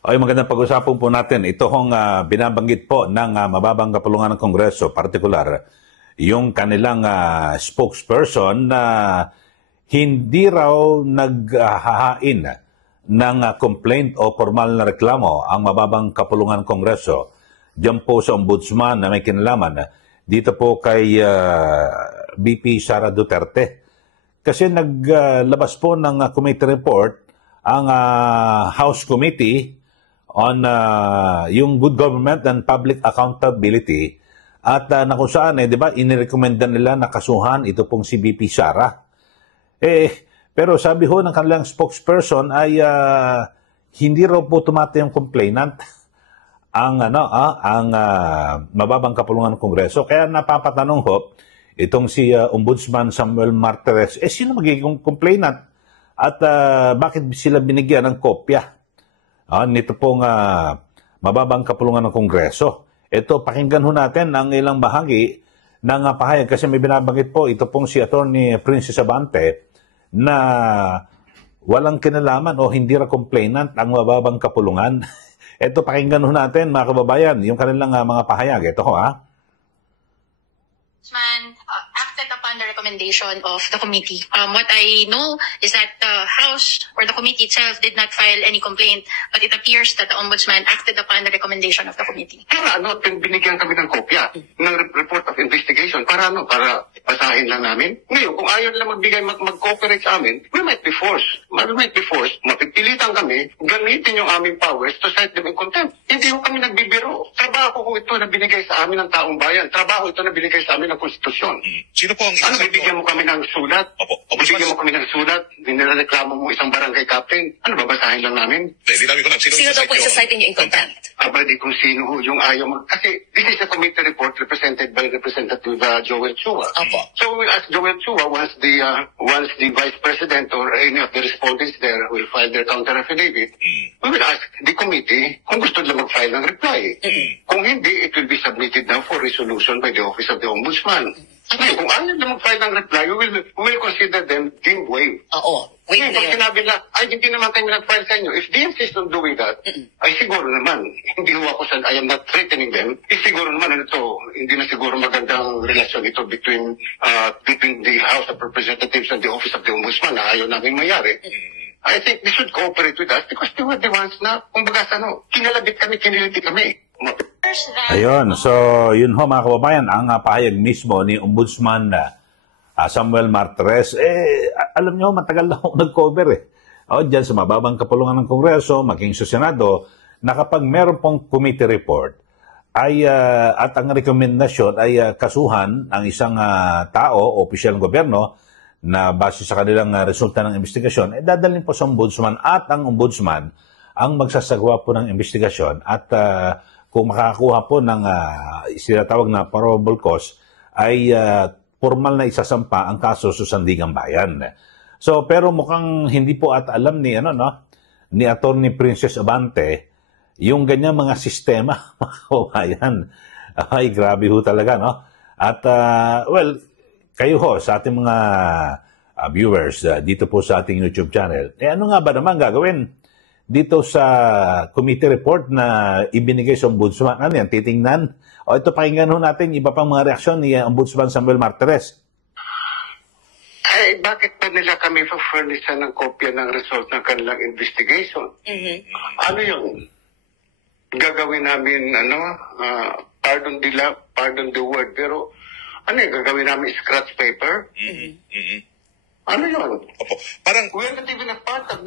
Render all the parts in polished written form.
Ay, magandang pag-usapan po natin. Ito hong binabanggit po ng mababang kapulungan ng Kongreso, partikular, yung kanilang spokesperson na hindi raw naghahain ng complaint o formal na reklamo ang mababang kapulungan ng Kongreso. Diyan po sa ombudsman na may kinalaman. Dito po kay VP Sara Duterte. Kasi naglabas po ng committee report ang House Committee on yung good government and public accountability at na kung saan, di ba, inirekomenda nila na kasuhan ito pong si VP Sara. Pero sabi ho ng kanilang spokesperson ay hindi raw po tumata yung complainant ang mababang kapulungan ng Kongreso. Kaya napapatanong ho itong si Ombudsman Samuel Martires, sino magiging complainant at bakit sila binigyan ng kopya nito pong mababang kapulungan ng Kongreso. Ito, pakinggan ho natin ang ilang bahagi ng pahayag kasi may binabanggit po ito pong si Attorney Princess Abante na walang kinalaman o hindi ra complainant ang mababang kapulungan. Ito, pakinggan ho natin mga kababayan, yung kanilang mga pahayag. Ito ho acted upon the recommendation of the committee. What I know is that the House or the committee itself did not file any complaint, but it appears that the Ombudsman acted upon the recommendation of the committee. Para binigyan kami ng kopya ng report of investigation. Para para basahin lang namin. Ngayon, kung ayaw nila magbigay, mag-cooperate sa amin, we might be forced. Mapipilitan kami, gamitin yung aming powers to cite them in contempt. Hindi yung kami nagbibiro. Trabaho ko ito na binigay sa amin ng taong bayan. Trabaho ito na binigay sa amin ng konstitusyon. Sino po ang bibigyan mo kami ng sulat? Opo. Bibigyan mo kami ng sulat? Nilareklamo mo isang barangay captain? Babasahin lang namin? Dinami ko lang. Sino daw po isa-cite niyo in contempt? Abadi kung sino yung ayaw kasi this is a committee report represented by Representative Joel Chua. Opo. So we ask Joel Chua once the Vice President or any of the respondents there will file their counter affidavit, we will ask the committee kung gusto nila mag-file ng reply. Kung hindi, it will be submitted now for resolution by the Office of the Ombudsman. Kung ayaw na mag-file ng reply, we will consider them deemed waived. Oo. Wait Pag sinabi na, ay, hindi naman kayo nag-file sa inyo, if they insist on doing that, ay siguro naman, hindi ho ako I am not threatening them, siguro naman hindi na siguro magandang relasyon ito between the House of Representatives and the Office of the Ombudsman na ayaw namin mayari. I think they should cooperate with us because they were the ones na, kumbaga kinalabit kami, kiniliti kami. Ayun, so yun ho mga kababayan, ang pahayag mismo ni Ombudsman Samuel Martires, alam nyo, matagal na ako nag-cover dyan sa mababang kapulungan ng Kongreso, maging sa Senado, na kapag meron pong committee report, at ang rekomendasyon ay kasuhan ang isang tao o opisyal ng gobyerno na base sa kanilang resulta ng investigasyon, dadalhin po sa Ombudsman at ang Ombudsman ang magsasagawa po ng investigasyon at kung makakakuha po ng sinatawag na probable cause, ay formal na isasampa ang kaso sa Sandigang Bayan. So, pero mukhang hindi po at alam ni Attorney Princess Abante yung ganyang mga sistema, mga kababayan. Ay, grabe ho talaga, no? At, kayo ho, sa ating mga viewers dito po sa ating YouTube channel, ano nga ba naman gagawin dito sa committee report na ibinigay sa Ombudsman? Ano yan, titingnan? O ito, pakinggan ho natin iba pang mga reaksyon ni Ombudsman Samuel Martires. Ay, bakit pa nila kami pa-furnishan ng kopya ng result ng kanilang investigation? Ano yun? Gagawin namin, pardon the word, pero ano yung gagawin namin, scratch paper? Ano yun? Opo. Parang we're not even a part of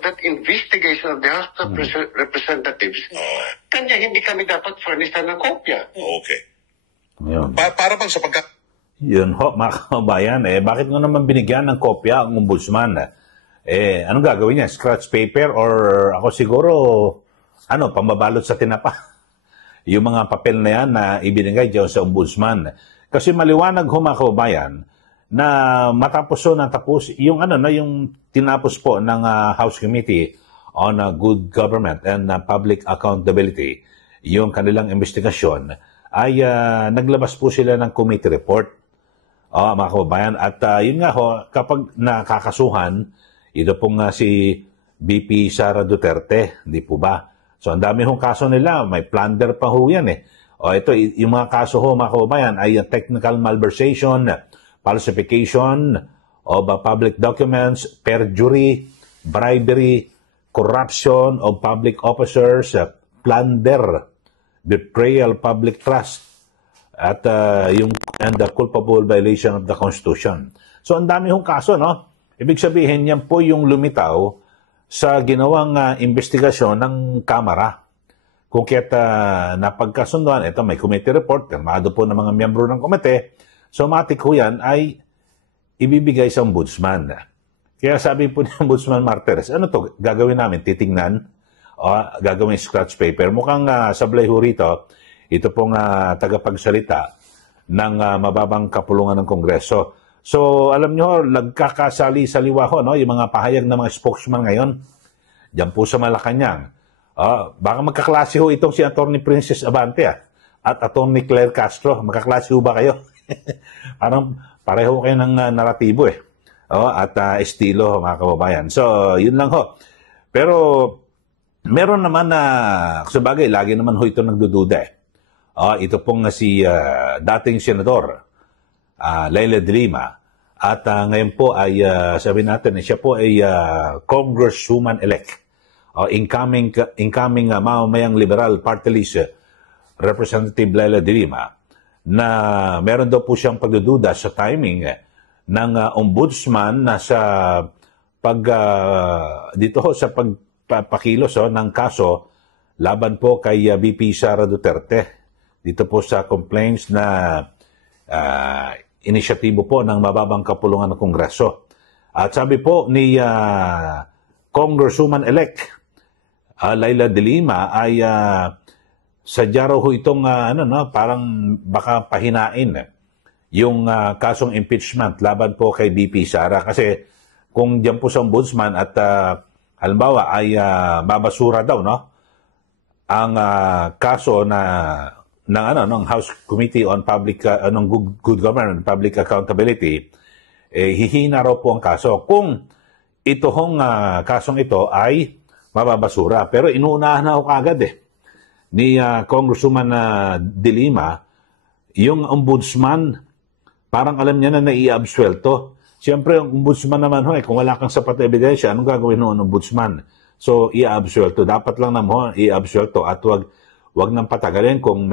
that investigation of the House of Representatives. Kanya hindi kami dapat furnishan ng kopya. Okay. Yun. Para bang sa Yun ho, mga kababayan, bakit mo naman binigyan ng kopya ang Ombudsman? Anong gagawin niya? Scratch paper or ako siguro, pambabalot sa tinapa? Yung mga papel na yan na ibinigay dyan sa Ombudsman. Kasi maliwanag ho, mga kababayan, na matapos yung yung tinapos po ng House Committee on Good Government and Public Accountability, yung kanilang investigasyon, ay naglabas po sila ng committee report, mga kababayan. At yun nga ho, kapag nakakasuhan, ito pong si VP Sara Duterte, di po ba? So ang dami hong kaso nila, may plunder pa ho yan eh. O ito, yung mga kaso ho mga kababayan ay technical malversation, falsification of public documents, perjury, bribery, corruption of public officers, plunder, betrayal of public trust, at and the culpable violation of the Constitution. So ang dami hong kaso, no? Ibig sabihin, yan po yung lumitaw sa ginawang investigasyon ng Kamara. Kung kaya't napagkasunduan, ito may committee report, pirmado po ng mga miyembro ng komite, so matik ho yan ay ibibigay sa ombudsman. Kaya sabi po ni Ombudsman Martires, ano to gagawin namin? Titingnan? O gagawin scratch paper? Mukhang sablay ho rito, ito pong tagapagsalita ng mababang kapulungan ng Kongreso. So, alam nyo, nagkakasali-saliwa ho, no? Yung mga pahayag ng mga spokesman ngayon, dyan po sa Malacanang. Baka magkaklase ho itong si Atty. Princess Abante at Atty. Claire Castro. Magkaklase ho ba kayo? Parang pareho kayo ng naratibo eh. At estilo, mga kababayan. So, yun lang ho. Pero, meron naman na, sabagay, lagi naman ho ito nagdududa eh. Ito pong si dating senador, Leila de Lima. At ngayon po ay, sabi natin, siya po ay Congresswoman-elect. Incoming mamamayang liberal party list Representative Leila de Lima, na meron daw po siyang pagdududa sa timing ng ombudsman na sa sa pagpakilos ng kaso laban po kay VP Sara Duterte. Dito po sa complaints na inisyatibo po ng mababang kapulungan ng Kongreso. At sabi po ni Congresswoman-elect Leila de Lima ay sadya raw ho itong parang baka pahinain yung kasong impeachment laban po kay VP Sara. Kasi kung diyan po sa ombudsman at halimbawa ay babasura daw ang kaso ng House Committee on Public Good Government and Public Accountability, hihina raw po ang kaso kung itoong kasong ito ay mababasura. Pero inuunahan na ako kagad ni Congresswoman de Lima, yung ombudsman, parang alam niya na nai-absuelto. Siyempre, ang ombudsman naman kung wala kang sapat na ebidensya, anong gagawin ng ombudsman? So, i-absuelto. Dapat lang naman i-absuelto at wag nang patagalin kung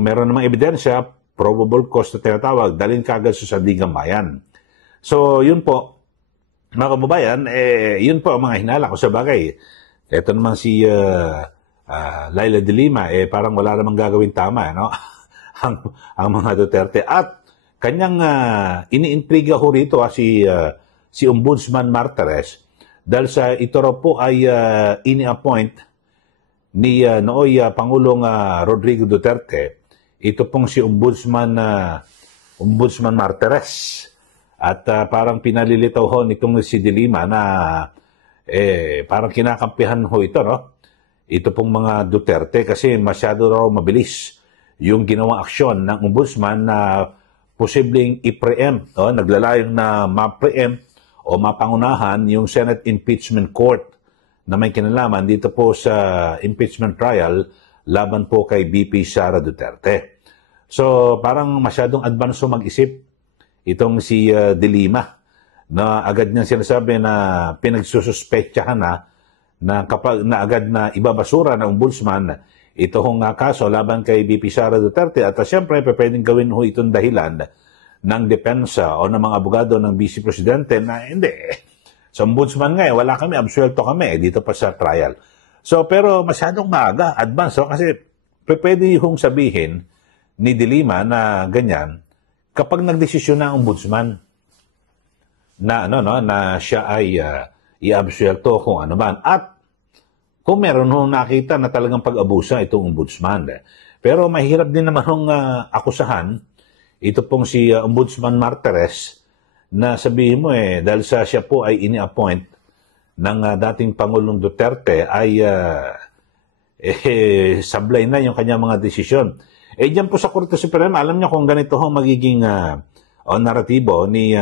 meron namang ebidensya, probable cause na tinatawag, dalhin kagad sa sandigang bayan. So, yun po, mga kababayan, yun po ang mga hinala ko sa bagay. Ito naman si Leila de Lima, parang wala namang gagawin tama, ang mga Duterte. At kanyang iniintriga ho rito si Ombudsman Martires dahil sa ito raw po ay ini-appoint ni nooy Pangulong Rodrigo Duterte. Ito pong si Ombudsman Martires. At parang pinalilitaw ho nitong si de Lima na parang kinakampihan ho ito, Ito pong mga Duterte kasi masyado raw mabilis yung ginawang aksyon ng ombudsman na posibleng i-preempt, naglalayong na ma-preempt o mapangunahan yung Senate Impeachment Court na may kinalaman dito po sa impeachment trial laban po kay VP Sara Duterte. So parang masyadong advance mag-isip itong si de Lima na agad niyang sinasabi na pinagsususpetsahan na kapag na agad na ibabasura ng ombudsman ito hong kaso laban kay VP Sara Duterte at siyempre pwedeng gawin ho itong dahilan ng depensa o ng mga abogado ng Vice Presidente na hindi. Sa ombudsman nga wala kami, absuelto kami dito pa sa trial. So pero masyadong maaga, advance kasi pwede hong sabihin ni de Lima na ganyan kapag nagdesisyon na ang ombudsman na siya ay i-absuelto kung ano man. At kung meron hong nakita na talagang pag-abusa itong ombudsman. Pero mahirap din naman hong akusahan ito pong si Ombudsman Martires na sabihin mo dahil siya po ay ini-appoint ng dating Pangulong Duterte ay sablay na yung kanyang mga desisyon. Diyan po sa Korte Suprema, alam niyo kung ganito ang magiging naratibo ni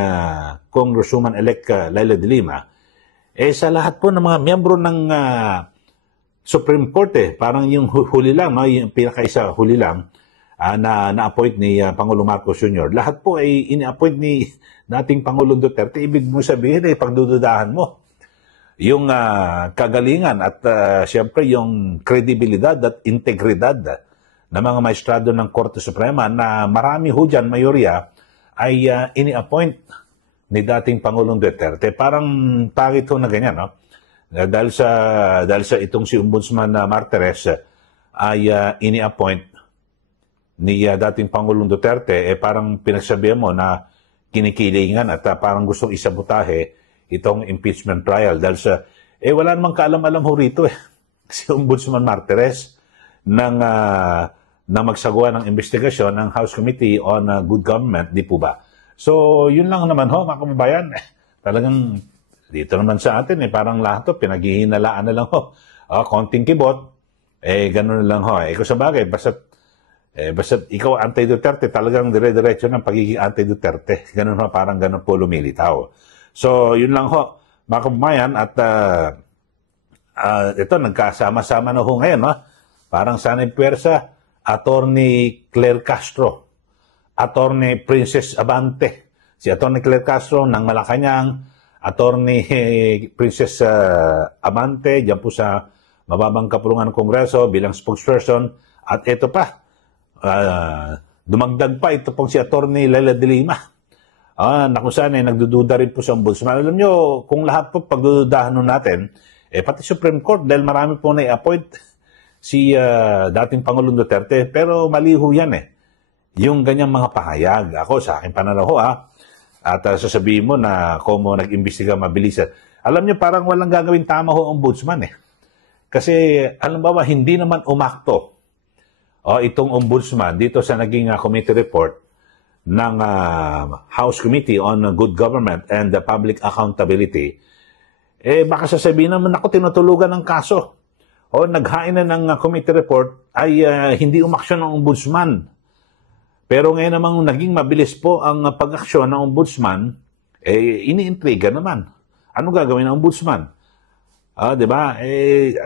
Congresswoman-elect Leila de Lima, sa lahat po ng mga miyembro ng Supreme Court, parang yung huli lang, no? Yung pinakaisa huli lang, na-appoint ni Pangulong Marcos Jr. Lahat po ay ini-appoint ni dating Pangulong Duterte. Ibig mo sabihin, pagdududahan mo yung kagalingan at siyempre yung kredibilidad at integridad ng mga maestrado ng Korte Suprema na marami ho dyan, mayorya, ay ini-appoint ni dating Pangulong Duterte. Parang pangit ho na ganyan, no? Dahil sa itong si Ombudsman Martires ay ini-appoint ni dating Pangulong Duterte, parang pinagsabihan mo na kinikilingan at parang gustong isabotahe itong impeachment trial. Dahil sa, wala namang kaalam-alam ho rito si Ombudsman Martires na magsagawa ng investigasyon ng House Committee on Good Government, di po ba? So, yun lang naman ho, mga kababayan. Talagang dito naman sa atin, parang lahat to, pinaghihinalaan na lang ho. Konting kibot, ganun na lang ho. Kung sa bagay, basta ikaw anti-Duterte, talagang dire-diretso ng pagiging anti-Duterte. Ganun ho, parang ganun po lumilitaw. So, yun lang ho, mga kababayan, at ito, nagkasama-sama na ho ngayon, no? Parang sana'y puwersa, Attorney Claire Castro, Attorney Princess Abante, si Attorney Claire Castro ng Malacanang, Attorney Princess Abante, dyan po sa mababang kapulungan ng Kongreso bilang spokesperson, at ito pa, dumagdag pa, ito pong si Attorney Leila de Lima, na kung saan nagdududa rin po sa Ombudsman. Alam nyo, kung lahat po pagdududahan nun natin, pati Supreme Court, dahil marami po na-appoint si dating Pangulong Duterte, pero maliho yan yung ganyang mga pahayag. Ako, sa aking pananaw at sasabihin mo na kung mo nag-imbestiga mabilis. Alam nyo, parang walang gagawin tama ho Ombudsman Kasi, alam ba, hindi naman umakto itong Ombudsman dito sa naging committee report ng House Committee on Good Government and Public Accountability. Baka sasabihin naman, ako, tinutulugan ng kaso. Naghain na ng committee report ay hindi umaksyon ng Ombudsman. Pero ngayon namang naging mabilis po ang pag-aksyon ng Ombudsman, iniintriga naman. Ano gagawin ng Ombudsman? Diba?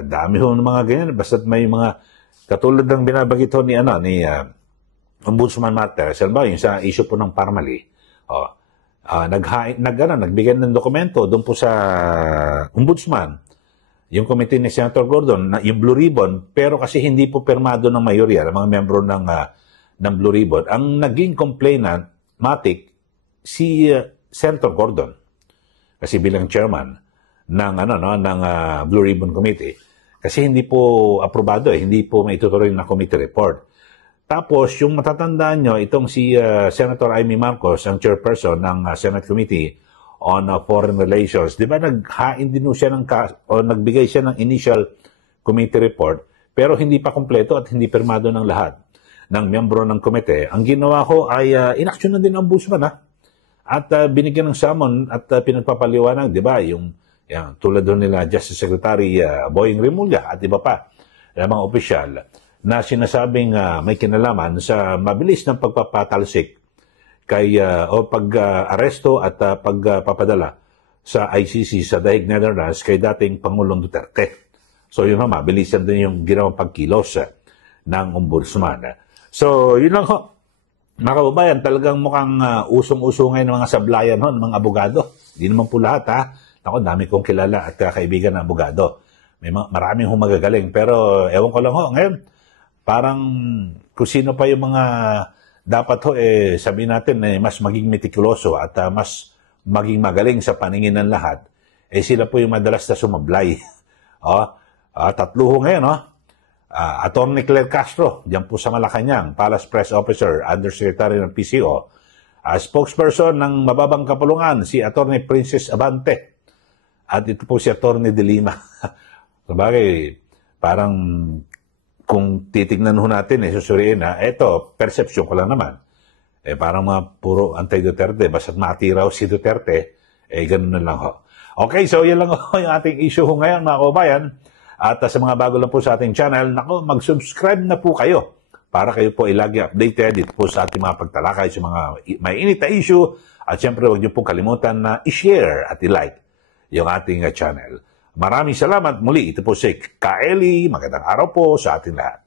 Dami ho ng mga ganyan. Basta't may mga, katulad ng binabagit ho ni Ombudsman Martires, yung sa issue po ng Parmali, nagbigay ng dokumento doon po sa Ombudsman, yung committee ni Senator Gordon, yung Blue Ribbon, pero kasi hindi po permado ng mayorya, ng mga membro ng Blue Ribbon. Ang naging complainant, matik, si Senator Gordon. Kasi bilang chairman ng Blue Ribbon Committee. Kasi hindi po aprobado, hindi po maitutuloy na committee report. Tapos, yung matatandaan nyo, itong si Senator Amy Marcos, ang chairperson ng Senate Committee on Foreign Relations, di ba naghain din siya nagbigay siya ng initial committee report, pero hindi pa kompleto at hindi pirmado ng lahat ng miyembro ng komite. Ang ginawa ko ay inaksyon na din ang Ombudsman at binigyan ng summon at pinagpapaliwanag, di ba, yung tulad doon nila Justice Secretary Boying Rimulya at iba pa, mga opisyal, na sinasabing may kinalaman sa mabilis ng pagpapatalsik pag-aresto at pagpapadala sa ICC sa Daig Netherlands kay dating Pangulong Duterte. So yun mabilisan din yung ginawang pagkilos ng Ombudsman. So yun lang ho. Mga kababayan, talagang mukhang usong-uso ngayon ng mga sablayan ng mga abogado. Hindi naman po lahat Ako, dami kong kilala at kaibigan na abogado. Maraming humagagaling. Pero ewan ko lang ngayon, parang kung sino pa yung mga dapat sabihin natin mas maging meticuloso at mas maging magaling sa paningin ng lahat, sila po yung madalas na sumablay. Tatlo ho ngayon, Attorney Claire Castro, diyan po sa Malacanang, Palace Press Officer, Undersecretary ng PCO, spokesperson ng mababang kapulungan, si Attorney Princess Abante, at ito po si Attorney de Lima. Sabagay, parang kung titignan ho natin, susuriin eto, perception ko lang naman. Parang mga puro anti-Duterte, basta't matiraw si Duterte, ganun na lang ho. Okay, so yan lang ho yung ating issue ho ngayon, mga kababayan. At sa mga bago lang po sa ating channel, mag-subscribe na po kayo para kayo po lagi updated dito po sa ating mga pagtalakay sa mga mainit na issue. At syempre, huwag niyo po kalimutan na i-share at i-like yung ating channel. Maraming salamat muli. Ito po si Kaeli. Magandang araw po sa ating lahat.